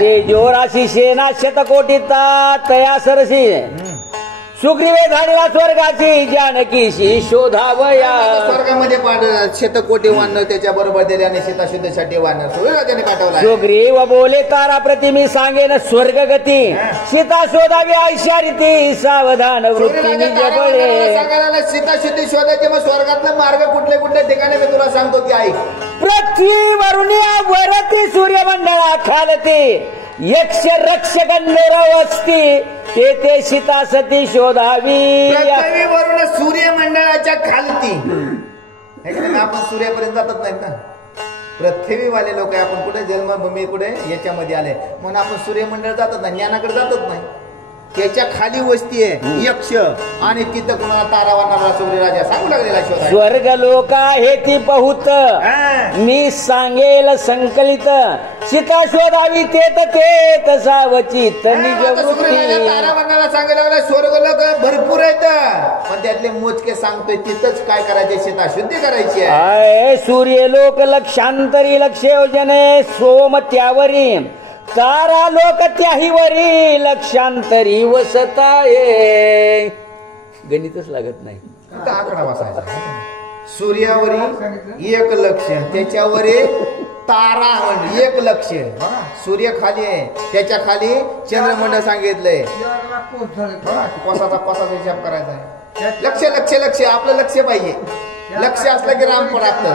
तेजो राशी सेना शतकोटीता तया सरसी सुग्रीवे झालेला स्वर्गाची जानकीशी शोधावया. स्वर्गामध्ये शतकोटी वाढणं त्याच्या बरोबर दिल्याने सीताशुद्धीसाठी वाढणं सूर्यराजाने पाठवला. सुग्रीव बोले तारा प्रतिमी सांगेन स्वर्ग गती सीता शोधावी ऐशारीती सावधान वृत्ती जपळे. सांगायला सीताशुद्धी शोधायचे मग स्वर्गातला मार्ग कुठले कुठल्या ठिकाणी मी तुला सांगतो की ऐक. पृथ्वीवरून वरती सूर्यमंडळा खालती यक्ष रक्षक वस्ती ते सीता सती शोधावी. पृथ्वीवरून सूर्यमंडळाच्या खालती आपण सूर्यापर्यंत जातच नाहीत ना. पृथ्वीवाले लोक आपण कुठे जन्मभूमी कुठे याच्यामध्ये आले म्हणून आपण सूर्यमंडळ जातच नाही, ज्ञानाकडे जातच नाही. त्याच्या खाली वस्ती आहे यक्ष आणि तिथं कोणाला तारा वाढणारा सूर्यराजा सांगू लागलेला शोध. स्वर्ग लोक हे ती बहुत मी सांगेल संकलित सीता शोधावी ते तसावचित निज वृत्ती. तारा वाढणारा सांगायला लागला स्वर्ग लोक भरपूर आहेत पण त्यातले मोजके सांगतोय तिथंच काय करायचे सीता शुद्धी करायची आहे. सूर्य लोक लक्षांतरी लक्ष योजने सोम त्यावरी तारा लोक त्याही वरी लक्षांतरी वसताये. गणितच लागत नाही. आकडा वाचायचा. सूर्यावरी 1 लक्ष त्याच्यावरी तारा म्हणजे 1 लक्ष. सूर्य खाली आहे त्याच्या खाली चंद्रमंडळ सांगितलंय. कोसाचा हिसाब करायचा आहे. लक्ष लक्ष लक्ष आपलं लक्ष पाहिजे. लक्ष असलं की राम पण आपलं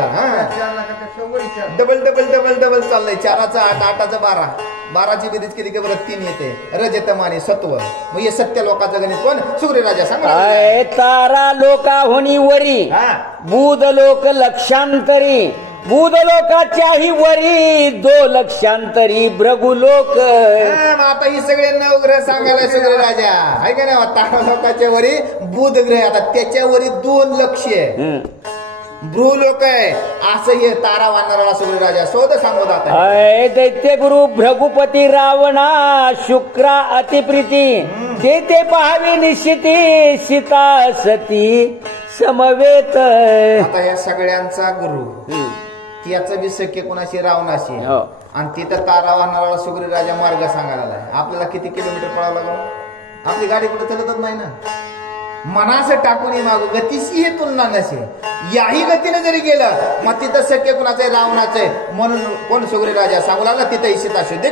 डबल डबल डबल डबल चाललंय. 4चा 8 8चा 12 12ची बेरीज केली की बरं 3 येते. रजतमानी सत्व मग हे सत्य लोकांचं गणित कोण सूर्यराजा सांग. तारा लोका होणी वरी बुध लोक लक्षांतरी बुध लोकाच्याही वरी 2 लक्षांतरी भृगु लोक. आता ही सगळे नवग्रह सांगायला सूर्यराजा आहे का नाही. तारा लोकांच्या वरी बुध ग्रह आता त्याच्या वरी 2 लक्ष आहे भ्रूलोक आहे असं हे तारा वानराला सूर्यराजा शोध सांगत आहे. दैत्य गुरु भृगुपती रावणा शुक्रा अतिप्रीती ते पाहावी निश्चिती सीता सती समवेत. आता या सगळ्यांचा गुरु त्याचं बी शक्य कोणाशी रावणाशी आणि तिथं तारा वानराला सूर्यराजा मार्ग सांगायला. आपल्याला किती किलोमीटर पळावं लागलं. आपली गाडी कुठे चालतच नाही ना. मनाचं टाकून मागू गतीशी हे तुलना नसे. याही गतीने जरी गेलं मग तिथं शक्य कुणाचं आहे रावणाचं आहे म्हणून कोण सूर्यराजा सांगू लागला तिथं सीता शुद्धी.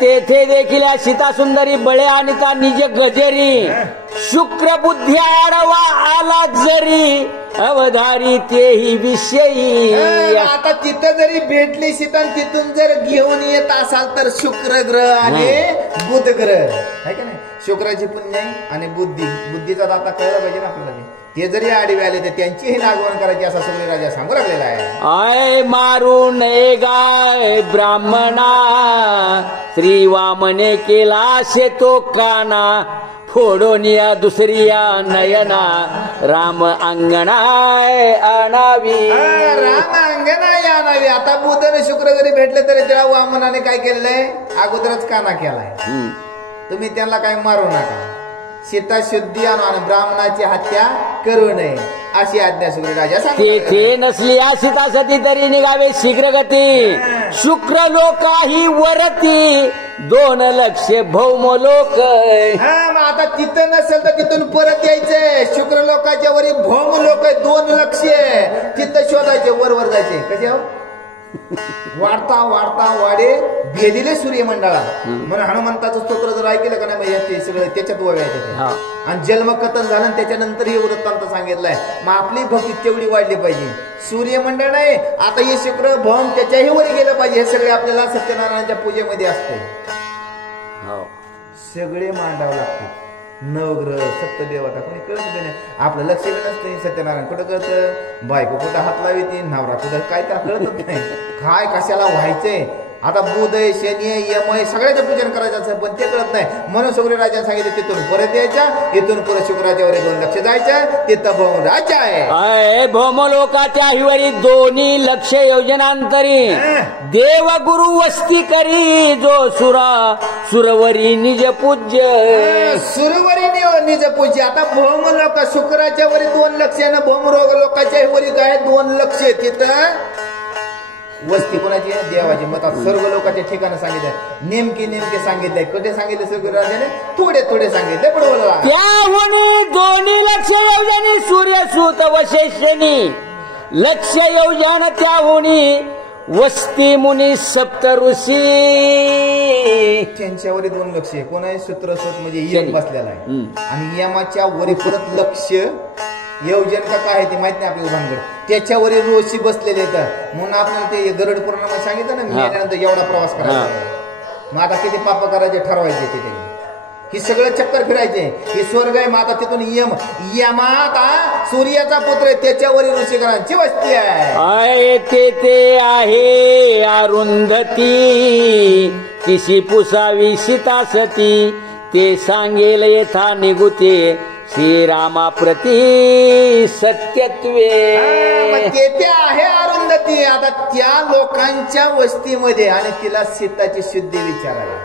तेथे देखील सीता सुंदरी बळे आणि त्या निज गजेरी शुक्र बुद्धी आडवा आला जरी अवधारी तेही विषयी. आता तिथं जरी भेटली सीता तिथून जर घेऊन येत असाल तर शुक्र ग्रह आणि बुध ग्रह आहे का नाही. शुक्राची पुण्य आणि बुद्धीचा दाता कळला पाहिजे ना आपल्याला. ते जरी आडवे आले तर त्यांचीही लागवण करायची असा सूर्यराजा सांगू लागलेला आहे. आय मारू नये गाय ब्राह्मणा श्री वामने केला शेतो काना फोडून या दुसरिया नयना राम अंगणा आणावी. राम अंगणा आणावी. आता बुध आणि शुक्र जरी भेटले तरी त्याला वामनाने काय केलंय अगोदरच काना केलाय. तुम्ही त्यांना काही मारू नका. सीता शुद्धी आणि ब्राह्मणाची हत्या करू नये अशी आज्ञा सूर्यराजा तेथे नसली सीता सती तरी निघावे शीघ्र गती शुक्र लोकाही वरती 2 लक्ष भौम लोक. आता तिथं नसेल तर तिथून परत यायचंय. शुक्र लोकांच्या वरी भौम लोक 2 लक्ष तिथं शोधायचे वर जायचे. कसे वाढता वाढता वाडे भेदिले सूर्यमंडळा म्हणून हनुमंताचं स्तोत्र जर ऐकलं का नाही सगळं त्याच्यात वळायचं. आणि जन्म कथन झालं त्याच्यानंतर हे वृत्तांत सांगितलंय. मग आपली भक्ती तेवढी वाढली पाहिजे. सूर्यमंडळ नाही आता हे शुक्र भौम त्याच्याही वर गेलं पाहिजे. हे सगळे आपल्याला सत्यनारायणाच्या पूजेमध्ये असते. सगळे मांडावं लागते. नवग्रह सप्तदेवता कोणी कळत नाही. आपलं लक्ष नसतं. सत्यनारायण कुठं कळतं. बायको कुठं हात लावी ती नवरा कुठं काय तर कळतच नाही. काय कशाला व्हायचंय. आता बुध आहे शनी आहे यम आहे सगळ्याचं पूजन करायचं पण ते कळत नाही. म्हणून सूर्यराजाने सांगितलं तिथून परत यायच्या. इथून परत शुक्राच्यावर 2 लक्ष जायचं. तिथं भौम राजा आहे. भौम लोकाच्या हिवरी 2 लक्ष योजनांतरी देव गुरु वस्ती करी जो सुरवरी निज पूज्य. सुरवरी निज पूज्य. आता भौम लोक शुक्राच्या वरी 2 लक्ष भौम रोग लोकांच्या वरी काय 2 लक्ष तिथं वस्ती कोणाची आहे? देवाची. मग आता सर्व लोकांचे ठिकाण सांगितले, नेमके सांगितले. कुठे सांगितले सूर्यराजाने? थोडे सांगितले, पण बोला त्याहून 2 लक्ष योजनी सूर्यसूत वशेषणी लक्ष योजन त्याहून वस्ती मुनी सप्त ऋषी. त्यांच्यावर 2 लक्ष आहे. कोण आहे? सूत्रसोत म्हणजे यम बसलेला आहे. आणि यमाच्या वरी परत लक्ष योजन का काय आहे ते माहित नाही आपल्याला भानगड. त्याच्यावर ऋषी बसलेले आहेत. म्हणून आपल्याला ते गरुड पुराणामध्ये सांगितलं ना, मेल्यानंतर एवढा प्रवास करायचा. मग आता किती पाप करायचे ठरवायचे ते त्यांनी. ही सगळं चक्कर फिरायचे. हे स्वर्ग आहे. मग आता तिथून यमाता सूर्याचा पुत्र आहे, त्याच्यावर ऋषिकरांची वस्ती आहे. ते आहे अरुंधती तिशी पुसावी सीता सती. ते सांगेल येथा निगुते श्रीरामा प्रती सत्यत्वे. तेथे आहे अरुंधती. आता त्या लोकांच्या वस्तीमध्ये आणि तिला सीताची शुद्धी विचारावी.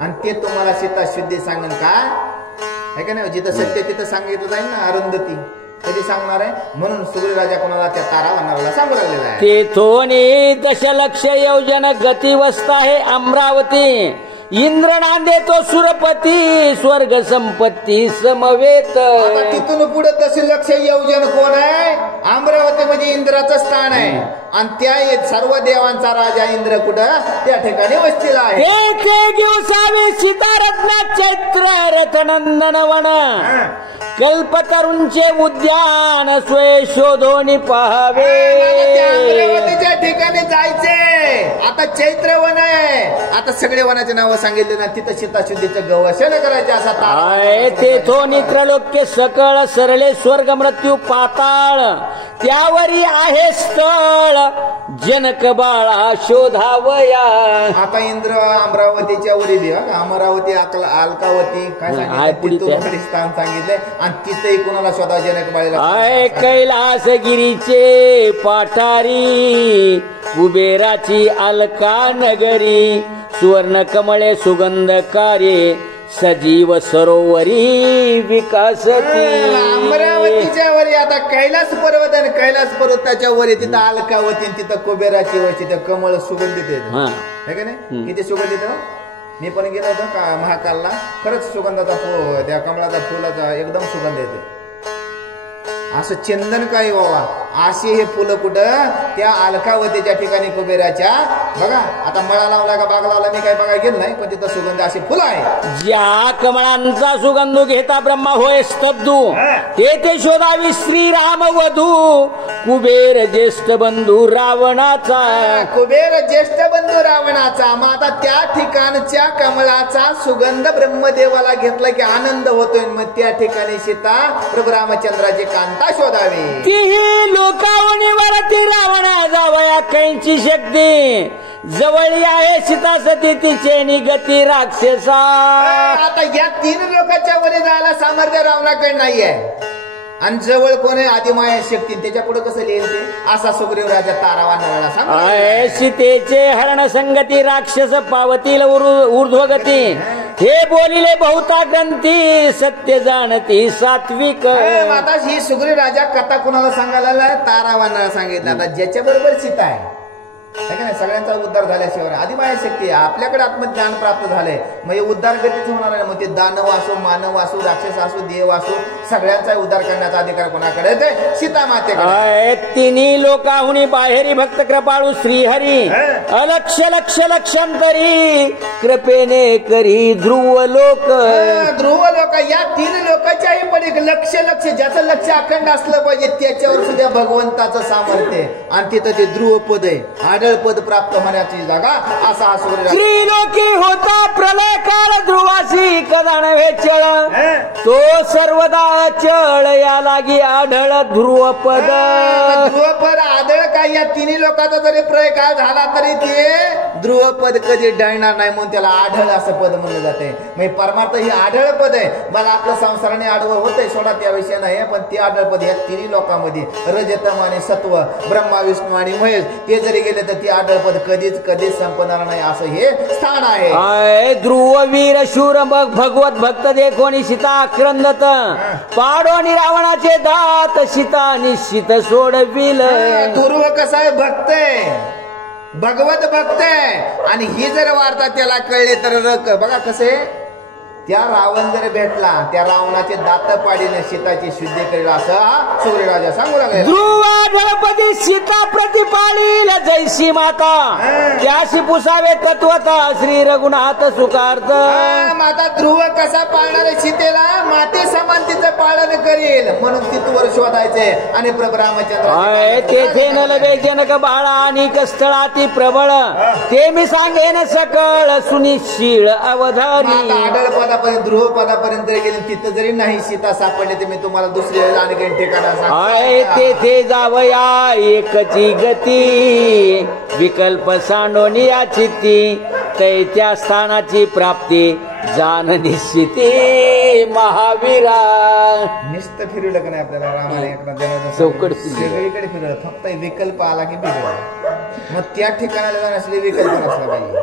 आणि ते तुम्हाला सीता शुद्धी सांगेल का? आहे का नाही? जिथं सत्य तिथं सांगितलं जाईल ना. अरुंधती कधी सांगणार आहे? म्हणून सूर्यराजा कोणाला? त्या तारावनाला सांगू लागलेला आहे. तेथोनी दशलक्ष योजन गतिवस्त आहे अमरावती. इंद्र नांदे तो सुरपती स्वर्ग संपत्ती समवेत. तिथून पुढे 10 योजन कोण आहे? अमरावती म्हणजे इंद्राचं स्थान आहे. आणि त्या सर्व देवांचा राजा इंद्र कुठं? त्या ठिकाणी वस्तीला आहे. दिवसावे सीतारत्न चैत्र रथनंदन वन कल्पतरूंचे उद्यान स्वय शोधोनी पाहावे. अमरावतीच्या ठिकाणी जायचे. आता चैत्र वन आहे. आता सगळे वनाचे नाव सांगितले ना. तिथं सीताशुद्धीचं गवशन करायचे असा तेथोनी त्रैलोक्य सकळ सरळे स्वर्ग मृत्यू पाताळ. त्यावरी आहे स्थळ जनक बाळा शोधावया. आता इंद्र अमरावतीच्या वरी बी अमरावती अलकावती काय सांगितलं? स्थान सांगितलंय. आणि तिथेही कुणाला शोधा? जनक बाळाला. कैलासगिरीचे पाठारी कुबेराची अलका नगरी सुवर्ण कमळे सुगंध कार्ये सजीव सरोवरी विकासती. अमरावतीच्या वरी आता कैलास पर्वत आहे. कैलास पर्वताच्या वरी तिथं अलकावती, तिथं कुबेराची वस्ती, तिथं कमळ सुगंधित आहे का नाही? किती सुगंधित. मी पण गेलो होतो का महाकालला. खरंच सुगंधाचा त्या कमळाचा फुलाचा एकदम सुगंध येते. असं चंदन काय बाबा. असे हे फुलं कुठं? त्या अलकावतीच्या ठिकाणी कुबेराच्या. बघा आता मळा लावला का बाग लावला मी काही बघायला गेलो नाही, पण तिथं सुगंध असे फुलं आहे. ज्या कमळांचा सुगंध घेता ब्रह्मा होय स्तब्धू. ते शोधावी श्रीराम वधू कुबेर ज्येष्ठ बंधू रावणाचा. कुबेर ज्येष्ठ बंधू रावणाचा. मग आता त्या ठिकाणच्या कमळाचा सुगंध ब्रह्मदेवाला घेतला की आनंद होतोय. मग त्या ठिकाणी सीता प्रभू रामचंद्राची कांता शोधावी. तीही लोकावणीवरती रावणा जावया कैंची शक्ती जवळी आहे सीता सती तिचे निगती राक्षसा. आता या 3 लोकांच्या वरी जायला सामर्थ्य रावणाकडे नाहीये. आणि जवळ कोण आहे? आदिमाया शक्ती. त्याच्या पुढे कसं लिहिल ते? असा सुग्रीव राजा तारावानराला सांग. सीतेचे हरण संगती राक्षस पावतील ऊर्ध्वगती. हे बोलिले बहुता ग्रंथी सत्य जाणती सात्विक. आता ही सुग्रीव राजा कथा कुणाला सांगायला? तारावानराला सांगितलं. आता ज्याच्या बरोबर सीता आहे सगळ्यांचा उद्धार झाल्याशिवाय आदिमाया शक्ती आपल्याकडे आत्मज्ञान प्राप्त झालंय. मग उद्धार गतीच होणार आहे. मग ते दानव असो, मानव असो, राक्षस असो, देव असो, सगळ्यांचा उद्धार करण्याचा अधिकार कोणाकडे? सीता मातेकडे. तिन्ही लोकाहुनी बाहेरी भक्त कृपाळू श्रीहरी अलक्ष लक्ष लक्षांतरी कृपेने करी ध्रुव लोक. ध्रुव लोक या 3 लोकांच्याही पण एक लक्ष ज्याचं लक्ष अखंड असलं पाहिजे त्याच्यावर सुद्धा भगवंताचं सामर्थ्य. आणि तिथं ते ध्रुव पद आहे, पद प्राप्त होण्याची जागा. असा हा सूर्य श्रीलोकी होता प्रलय काळ ध्रुवासी कदा नव्हे चळ. तो सर्वदा चळ या लागी आढळ ध्रुवपद. ध्रुवपद आढळ काय? या 3 लोकांचा जरी प्रलय काळ झाला तरी ते ध्रुवपद कधी डळणार नाही. म्हणून त्याला आढळ असं पद म्हणलं जाते. म्हणजे परमार्थ ही आढळ पद आहे. मला आपलं संसाराने आडवं होतंय सोडा, त्या विषय नाही. पण ते आढळ पद या 3 लोकांमध्ये रजतम आणि सत्व, ब्रह्मा विष्णू आणि महेश, ते जरी गेले तर ती आढळपद कधीच संपणार नाही. असं हे स्थान आहे. ध्रुव वीर शूर भगवत भक्त देखोनी सीता आक्रंदत पाडोनी रावणाचे दात सीता निश्चित सोडविल. ध्रुव कसा आहे? भक्त आहे. भगवत भक्त आहे आणि ही जर वार्ता त्याला कळले तर बघा कसे त्या रावण जर भेटला त्या रावणाचे दात पाडीने सीताची शुद्धी करेल असं सूर्यराजा सांगू लागले. ध्रुव गणपती सीता प्रतिपाळील जैसी माता त्याशी पुसावे तत्वता श्री रघुनाथ सुखार्थ. माता ध्रुव कसा पाळणार सीतेला माते समान तिचं पालन करील म्हणून तिथवर शोधायचे आणि प्रभू रामचंद्र तेथे न लगे जनक बाळा आणि स्थळाती प्रबळ ते मी सांगेन सकळ सुनिशीळ अवधारी. आडळ पदापर्यंत ध्रुव पदापर्यंत गेले तिथं जरी नाही सीता सापडले तर मी तुम्हाला दुसरे आणखी ठिकाणा तेथे जावया एकची गती विकल्प सांडोनी चित्ती त्या स्थानाची प्राप्ती जाण निश्चिती महावीरा. नुसतं फिरवलं का नाही आपल्याला रामाने चौकड सगळीकडे फिरवलं फक्त विकल्प आला की बिघडला. मग त्या ठिकाणाला जाण्यासाठी विकल्प नसला पाहिजे.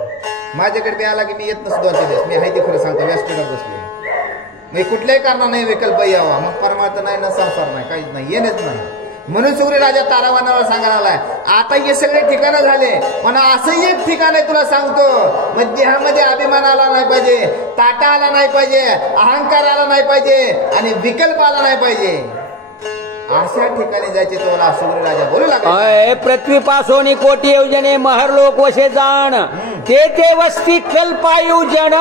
माझ्याकडे बी आला की मी येत नसतो 2 दिवस मी आहे ते खरं सांगतो व्यासपीठात बसले मी कुठल्याही कारणाने विकल्प यावा मग परमार्थ नाही ना संसार नाही काहीच नाही येणेच नाही. म्हणून सूर्यराजा तारावानाला सांगायला आलाय आता हे सगळे ठिकाणं झाले पण असं एक ठिकाण आहे तुला सांगतो मग देहामध्ये अभिमान आला नाही पाहिजे ताटा आला नाही पाहिजे अहंकार आला नाही पाहिजे आणि विकल्प आला नाही पाहिजे अशा ठिकाणी जायचे तुम्हाला सूर्यराजा बोलू लागला. पृथ्वीपासून कोटी योजने महरलोक वशे जाण ते वस्ती कल्पायुजन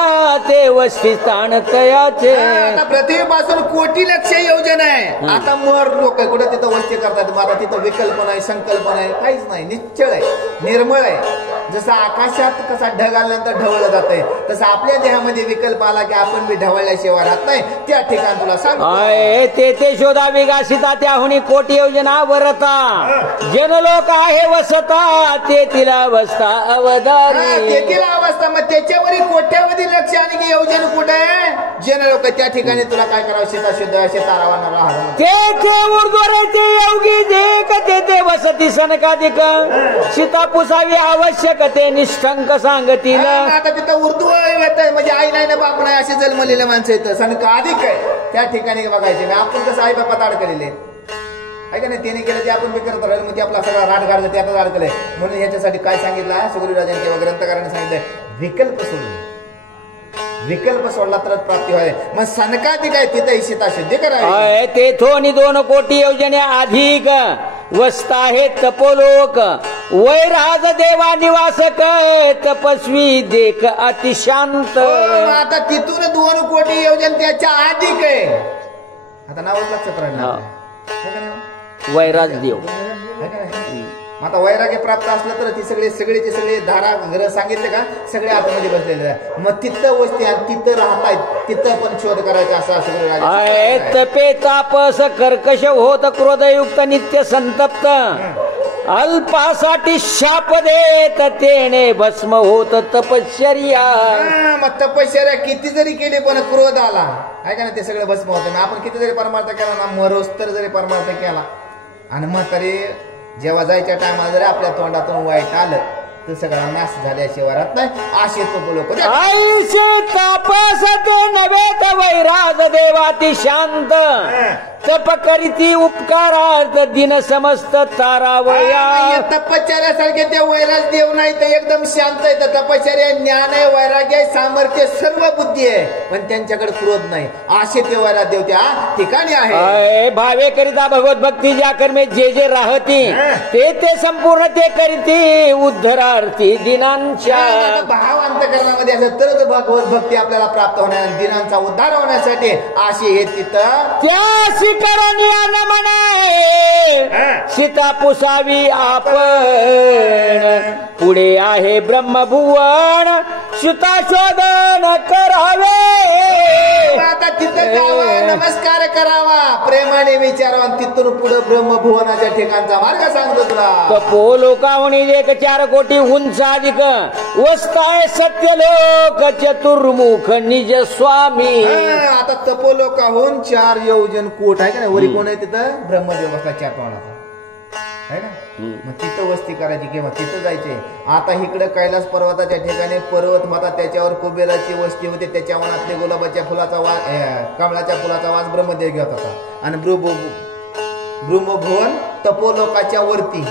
ते वस्ती स्थान तयाचे. आता पृथ्वीपासून कोटी लक्ष योजना आहे आता महर लोक कुठे तिथं वस्ती करतात मला तिथं विकल्प नाही संकल्प नाही काहीच नाही निश्चळ आहे निर्मळ आहे. जसं आकाशात कसा ढग आल्यानंतर ढवळलं जात आहे तसं आपल्या देहामध्ये विकल्प आला की आपण बी ढवळल्याशिवाय राहत नाही. त्या ठिकाणी तुला सांग ते शोधा विगासिता त्याहुनी कोटी योजना वरता जनलोक आहे वसता ते तिला अवस्था अवधारी. तेथील अवस्था मग त्याच्यावरील कोट्यावधी लक्ष आणि योजना कुठे आहे जनलोक त्या ठिकाणी तुला काय करावं सीता शुद्ध तारावाना राहा ते उर्ध्वरेचे योगी देख ते वसती सनकाधिक सीता पुसावी आवश्यक ते निष्ठंक सांगतील. आता तिथं उर्दू म्हणजे आई नाही ना बाप नाही असे जन्मलेले माणसं येतं सनकाधिक आहे त्या ठिकाणी बघायचे आपण कसं आई बापात अडकलेले आहे का नाही त्याने केलं ते आपण बी करत राहिलो मग ते आपला सगळा राट गाडलं ते आता अडकलंय. म्हणून याच्यासाठी काय सांगितलं आहे सूर्यराजाने किंवा ग्रंथकाराने सांगितलंय विकल्प सोडला तरच प्राप्ती होय. मग सनकाधिक आहे तिथं सीता शुद्धी करावी. तेथोनी 2 कोटी योजने अधिक वस्ता हे तपोलोक वैराज देवा निवास काय तपस्वी देख अतिशांत. आता तिथून 2 कोटी योजन त्याच्या अधिक आहे आता नावच लक्षात राहिलं वैराज देव. आता वैराग्य प्राप्त असलं तर ती सगळेचे सगळे धारा घर सांगितले का सगळे आतमध्ये बसलेले आहे. मग तिथं वस्ती आणि तिथं राहतायत तिथं पण शोध करायचा असा तपे तापस कर्कश होत क्रोधयुक्त नित्य संतप्त अल्पासाठी शाप देत तेने भस्म होत तपश्चर्या. मग तपश्चर्या किती जरी केली पण क्रोध आला आहे का ना ते सगळं भस्म होतं. आपण किती जरी परमार्थ केला ना मरोस तर जरी परमार्थ केला आणि मग तरी जेव्हा जायच्या टायमाला जरी आपल्या तोंडातून वाईट आलं तर सगळा नाश झाल्याशिवाय राहत नाही. असे तो लोक आयुष्य तापस ते नव्हे वैराज देवाती शांत तप करीती उपकारार्थ दिन समस्त तारावया. तपश्चर्यासारखे ते वैराज देव नाही तर एकदम शांत आहे. तर तपश्चर्या ज्ञान आहे वैराग्य आहे सामर्थ्य सर्व बुद्धी आहे पण त्यांच्याकडे क्रोध नाही. असे ते वैराज देव त्या ठिकाणी आहे. भावे करिता भगवत भक्ती ज्या कर्मे जे राहती ते संपूर्ण ते करीती उद्धरार्थी दिनांच्या. भाव अंतकरणामध्ये असेल तरच भगवत भक्ती आपल्याला प्राप्त होण्या दिनांचा उद्धार होण्यासाठी असे हे तिथं त्या सीता पुसावी आपण पुढे आहे ब्रह्मभुवन सीता शोधन करावे. आता तिथं जावं नमस्कार करावा प्रेमाने विचारावा तिथून पुढे ब्रह्मभुवनाच्या ठिकाणचा मार्ग सांगतो तुला. तपो लोकाहुनी 4 कोटी उंच अधिक वस्ताय सत्यलोक चतुर्मुख निज स्वामी. आता तपो लोकाहून 4 योजन कोट आहे का नाही वरी कोण आहे तिथं ब्रह्मदेव बसला 4 पावलाचा आहे ना. मग तिथं वस्ती करायची किंवा तिथं जायचे. आता इकडे कैलास पर्वताच्या ठिकाणी पर्वत माता त्याच्यावर कुबेराची वस्ती होते त्याच्या वनातले गुलाबाच्या फुलाचा वास कमळाच्या फुलाचा वास ब्रह्मदेव घेत होता आणि ब्रह्मभुवन तपोलोकाच्या वरती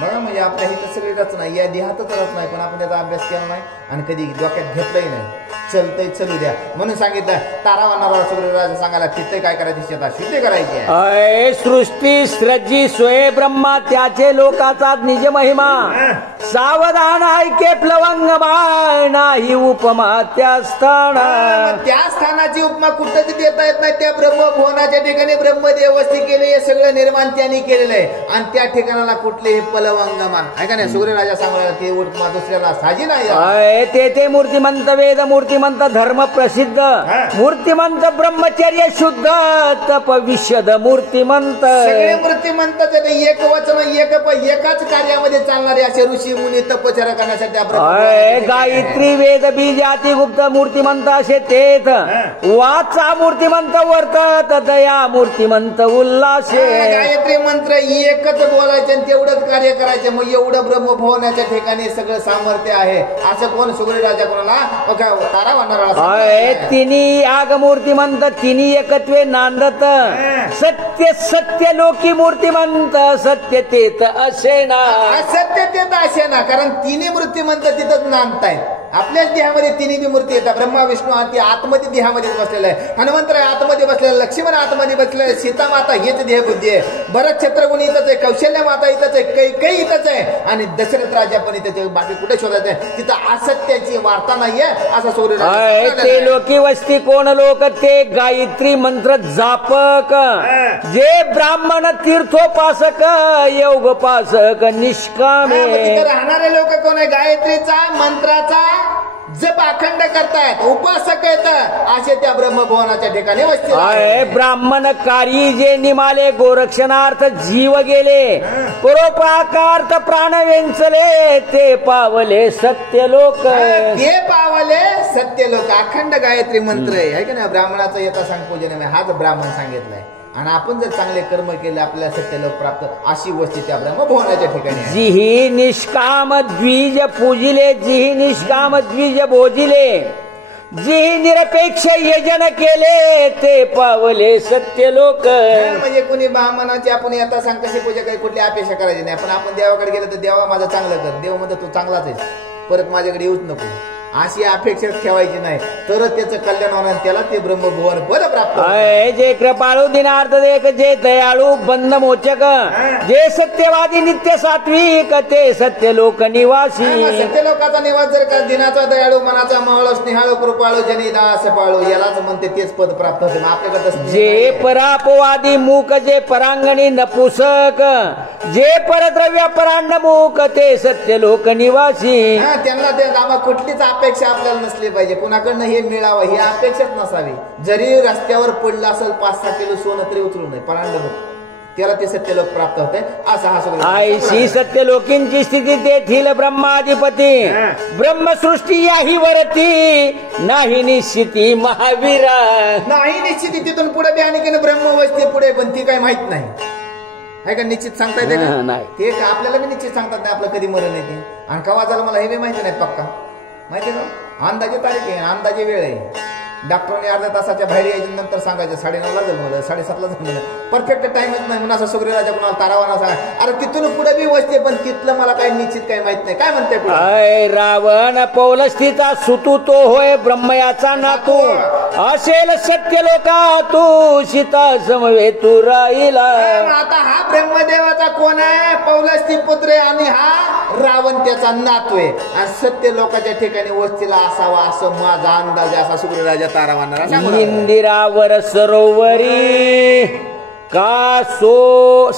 बघा म्हणजे आपल्या हिथं सगळी रचना या देहातच रचना आहे, पण आपण त्याचा अभ्यास केला नाही आणि कधी डोक्यात घेतलंही नाही. चलतंय चलू द्या म्हणून सांगितलं. तारा वानराला सूर्यराजा सांगायला तिथे काय करायची, शेतात शुद्धी करायची आहे. सृष्टी सृजी स्वय ब्रह्मा त्याचे लोकाचा निज महिमा. सावधान ऐके प्लवंगमा नाही उपमा त्या स्थान. त्या स्थानाची उपमा कुठंच देता येत नाही. त्या ब्रह्मभुवनाच्या ठिकाणी ब्रह्मदेव वस्ती केली, हे सगळं निर्माण त्यांनी केलेलं आहे आणि त्या ठिकाणाला कुठलेही पलवंगमान आहे का नाही. सूर्यराजा सांगायला ते उपमा दुसऱ्याला साजी नाही. ते मूर्तिमंत वेद मूर्तिमंत धर्म प्रसिद्ध मूर्तिमंत ब्रह्मचर्य शुद्ध तप विशद मूर्तिमंत. सगळे मूर्तिमंत एक वचन एकाच कार्यामध्ये चालणारे असे ऋषी मुनी तपचर्या करण्यासाठी. गायत्री वेद बीज अति गुप्त मूर्तिमंत असे तेथ. वाचा मूर्तिमंत वर्तत दया मूर्तिमंत उल्हासे. गायत्री मंत्र एकच बोलायचे आणि तेवढंच कार्य करायचे. मग एवढं ब्रह्मभवनाच्या ठिकाणी सगळं सामर्थ्य आहे. असं कोण सूर्यराजा कोणाला तारा वानराला. तिन्ही याग मूर्तिमंत तिन्ही एकत्वे नांदत. सत्य सत्य लोकी मूर्तिमंत सत्य तेत असे ना. असत्य तेत असे ना, कारण तिन्ही मूर्तिमंत तिथंच नांदतायत. आपल्याच देहामध्ये तिन्ही बी मूर्ती येतात. ब्रह्मा विष्णू आणि आतमध्ये देहामध्ये बसलेला आहे. हनुमंतराय आतमध्ये बसलेला, लक्ष्मण आतमध्ये बसलेला, सीता माता हेच देह बुद्धी आहे. भरत शत्रुघ्न इथंच आहे, कौशल्य माता इथंच आहे, कैकेयी इथंच आहे आणि दशरथ राजा पण इथंच आहे. बाकी कुठे शोधायचं तिथं असत्याची वार्ता नाहीये असं सूर्यराजा. ते लोकी वस्ती कोण लोक ते गायत्री मंत्र जापक. जे ब्राह्मण तीर्थोपासक योगोपासक निष्कामे. तिथं राहणारे लोक कोण आहे, गायत्रीचा मंत्राचा जप अखंड करतायत, उपासक येत असे त्या ब्रह्मभवनाच्या ठिकाणी वस्ती. ब्राह्मण कार्य जे निमाले गोरक्षणार्थ जीव गेले परोपकारार्थ प्राण वेंचले ते पावले सत्य लोक. ते पावले सत्य लोक. अखंड गायत्री मंत्र आहे की नाही. ब्राह्मणाचं येता सांग पूजन हाच ब्राह्मण सांगितलंय आणि आपण जर चांगले कर्म केले आपल्याला सत्यलोक प्राप्त. अशी वस्ती त्या ब्रह्मभवनाच्या ठिकाणी. जिही निष्काम द्विज पूजिले जिही निष्काम द्विज भोजिले जिही निरपेक्ष यजन केले ते पावले सत्य लोक. म्हणजे कुणी ब्राह्मणाची आपण येता सांग कशी पूजा करायची, कुठली अपेक्षा करायची नाही. पण आपण देवाकडे गेलो तर देवा माझं चांगलं कर. देव म्हणतो तू चांगलाच आहेस, परत माझ्याकडे येऊच नको. अशी अपेक्षा ठेवायची नाही, तरच त्याचं कल्याण होणार. त्याला ते ब्रह्मभुवन पद प्राप्त. जे कृपाळू दिनार्थ देख जे दयाळू बंध मोचक जे सत्यवादी नित्य सात्विक ते सत्य लोक निवासी. सत्य लोकाचा निवास जर का दिनाचा दयाळू मनाचा मोहळ स्नेहाळू कृपाळू जनी दास पाळू यालाच म्हणते तेच पद प्राप्त होते. आपल्याकडे जे परापवादी मूक जे परांगणी नपुसक जे परद्रव्य परांडमुख ते सत्य लोक निवासी. त्यांना ते कुठलीच अपेक्षा आपल्याला नसली पाहिजे. कुणाकडनं हे मिळावं ही अपेक्षाच नसावी. जरी रस्त्यावर पडलं असेल 5-6 किलो सोनं तरी उचलू नये. परांडमुख त्याला ते सत्यलोक प्राप्त होते. असा हा सगळं आयशी सत्यलोकींची स्थिती तेथील ब्रह्माधिपती ब्रह्मसृष्टी याही वरती नाही निश्चिती महावीरा. नाही निश्चिती. तिथून पुढे बी आणखीन ब्रह्मवस्थी पुढे पण ती काय माहित नाही आहे का. निश्चित सांगता येते का ते आपल्याला बी निश्चित सांगतात नाही आपलं कधी मरण येते आणि कवा झालं मला हे बी माहिती नाही पक्का. माहिती का अंदाजे तारीख आहे, अंदाजे वेळ आहे. डॉक्टरने अर्ध्या तासाच्या बाहेर यायच्या नंतर सांगायचं 9:30ला जन्मलं 7:30ला जन्मलं. परफेक्ट टाइमच नाही म्हणून असं सूर्यराजा कोणाला तारावाना सांगा. अरे तिथून पुढे बी वसते पण तिथलं मला काही निश्चित काही माहित नाही. काय म्हणते रावण पौलस्थिता सुतू तो होय ब्रह्मयाचा नातू असेल सत्य लोका तू सीता समवे तू राहिला. आता हा ब्रह्मदेवाचा कोण आहे, पौलस्ती पुत्र आणि हा रावण त्याचा नातू आहे. आणि सत्य लोकांच्या ठिकाणी वस्तीला असावा असं माझा अंदाज असा सूर्यराजा इंदिरावर सरोवरी का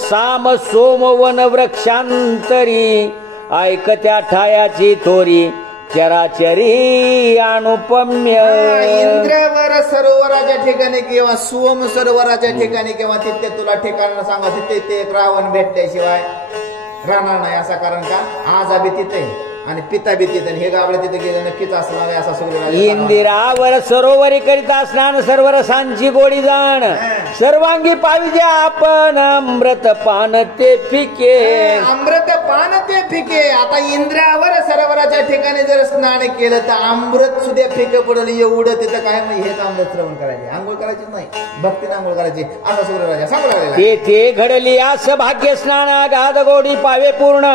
साम सोम वन वृक्षांतरी ऐकत्या ठायाची थोरी चराचरी अनुपम्य. इंद्रवर सरोवराच्या ठिकाणी किंवा सोम सरोवराच्या ठिकाणी किंवा तिथे तुला ठिकाण सांगा तिथे ते एक रावण भेटल्याशिवाय राहणार नाही. असा कारण का आज आम्ही तिथे आणि पिता बी तिथे हे गावडे तिथे गेलं नक्कीच असणार आहे असा सूर्यराजा. इंदिरावर सरोवरी करिता स्नान सर्व रसांची गोडी जाण सर्वांगी पाविजे आपण अमृत पान ते पिके. अमृत पान ते फिके. आता इंद्रावर सरोवराच्या ठिकाणी जर स्नान केलं तर अमृत सुद्धा फिके पडलं एवढं तिथं काय म्हणजे हेच अमृत श्रवण करायचे. आंघोळ करायचीच नाही, भक्तीने आंघोळ करायची असा सूर्यराजा सांगू लागलेला. तेथे घडली आस भाग्य स्नान गाद गोडी पावे पूर्ण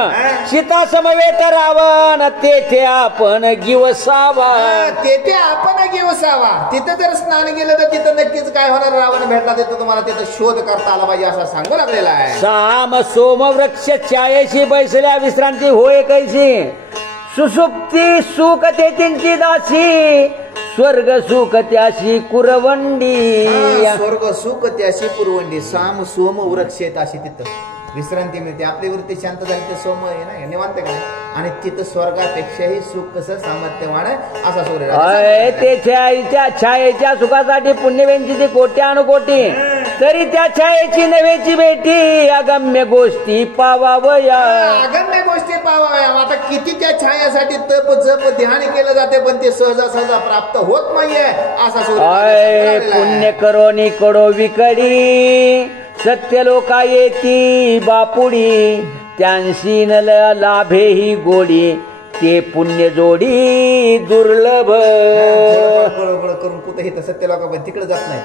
सीता समवेत रावण तेथे आपण गिवसावा. तेथे आपण गिवसावा. तिथं जर स्नान केलं तर तिथं नक्कीच काय होणार, रावण भेटला तिथं तुम्हाला तिथं शोध करता आला पाहिजे असा सांगू लागलेला आहे. साम सोम वृक्ष छायेशी बैसल्या विश्रांती होय कैसी सुसुप्ती सुख तेथींची दासी स्वर्ग सुख त्याशी कुरवंडी. स्वर्ग सुख त्याशी कुरवंडी. साम सोम वृक्ष आहेत अशी तिथं विश्रांती मिळते. आपली वृत्ती शांत झाली ते सोम आहे ना निवांत काय, आणि तिथं स्वर्गापेक्षाही सुख कसं सामर्थ्यवान असा सूर्य. त्याच्या छायेच्या सुखासाठी पुण्यवेंची कोट्यानुकोटी तरी त्या छायेची नव्हेची भेटी अगम्य गोष्टी पावावया. अगम्य गोष्टी पावाव्या. आता किती त्या छायासाठी तप जप ध्यान केलं जाते पण ते सहजा प्राप्त होत नाहीये असा सूर्य. पुण्य करोनी कडो विकडी सत्य लोका येती बापुडी त्यांशी न लाभे ही गोडी ते पुण्य जोडी दुर्लभ. करून कुठं हे सत्य लोका पण तिकडे जात नाही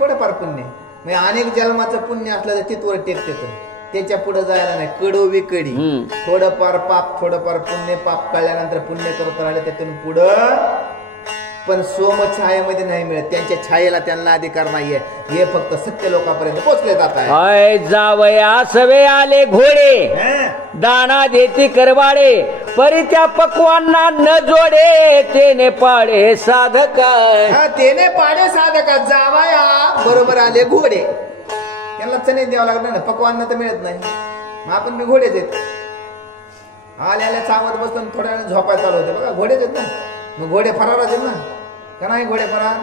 थोडंफार पुण्य म्हणजे अनेक जन्माचं पुण्य असलं तर तिथवर टेकते त्याच्या पुढे जायला नाही. कडो विकडी थोडंफार पाप थोडंफार पुण्य. पाप कळल्यानंतर पुण्य करत राहिले त्यातून पुढं पण सोम छायेमध्ये नाही मिळत. त्यांच्या छायेला त्यांना अधिकार नाहीये. हे फक्त सत्य लोकांपर्यंत पोहोचले जात आहे. जावया सवे आले घोडे दाना देती करवाडे परी त्या पक्वांना न जोडे तेने पाडे साधका. तेने पाडे साधका. जावया बरोबर आले घोडे. त्यांना चणे द्यावं लागणार ना, पक्वांना तर मिळत नाही. मग आपण बी घोडेच आहेत. आल्या चावत बसून थोड्या वेळ झोपायला चालू होते बघा घोडेच आहेत ना. मग घोडे फरार होते ना का नाही घोडे फरार.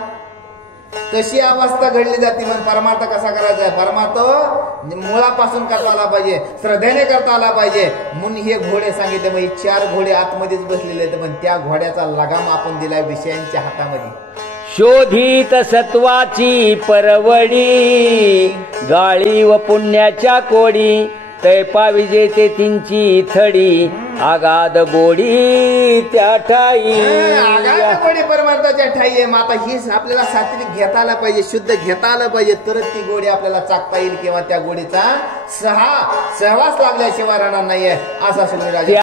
तशी अवस्था घडली जाते. पण परमार्थ कसा करायचा आहे, परमार्थ मुळापासून करता आला पाहिजे, श्रद्धेने करता आला पाहिजे. म्हणून हे घोडे सांगितले. मग 4 घोडे आतमध्येच बसलेले आहेत पण त्या घोड्याचा लगाम आपण दिलाय विषयांच्या हातामध्ये. शोधित सत्वाची परवडी गाळी व पुण्याच्या कोडी तैपा विजेते तिंची थडी आगाध गोडी त्या ठाई. आगाध गोडी परमार्थाच्या ठाई आहे. मग आता ही आपल्याला सात्विक घेता आला पाहिजे, शुद्ध घेता आलं पाहिजे तरच ती गोडी आपल्याला चाकता येईल किंवा त्या गोडीचा सहवास लागल्याशिवाय राहणार नाहीये असा सूर्यराजा.